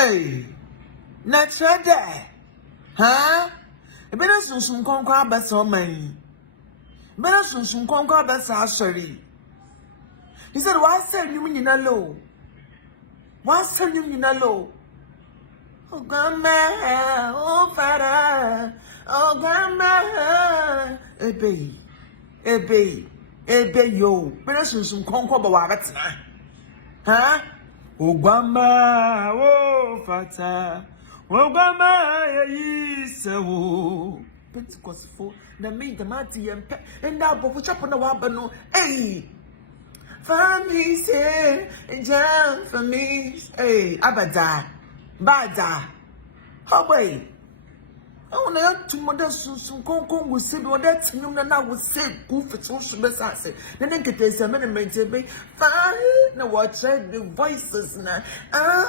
Hey, natural day. Huh? A better soon conquer best on me. Better soon conquer best sorry. He said, why send you in a low? Why send you in a low? Oh, grandma, oh, father, oh, grandma, ebe, yo, better soon conquer the huh? Oh, grandma, oh, father, oh, grandma, yes, oh. Pentecost for the made the mighty and now, but which up on the wabano, hey. Family say, jam for me, hey, abada, bada, away. I want to mother soon come with say, or that's you now would say, goof at social message. Then I get this a minute, baby. Fine, no, watch the voices now.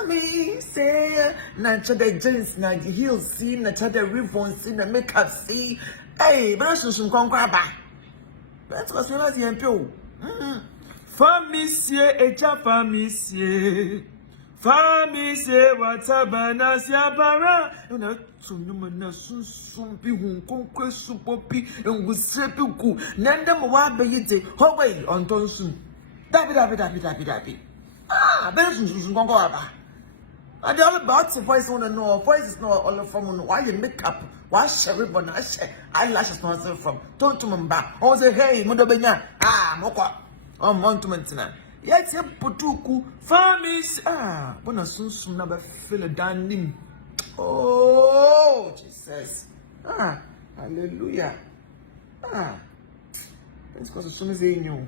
Me say, natural the jeans, now the heels see, natural the ribbons see, the makeup see. Hey, but I should come grab back. That's what's your MPO. Famisie echa famisie wataba siabara na tunuma na sunsun bi hun konkwe supopi nguse bi ku nende mo wa beyite howay ontonsun dabi be sunsun konko aba and all about the voice on no voice is not all from why you make up why share ribbon eyelashes not from don't to mba o say hey mo do benya moko montumentina yet ye putuku famis bona sunsun na ba feel danim oh Jesus hallelujah it's because as soon as they knew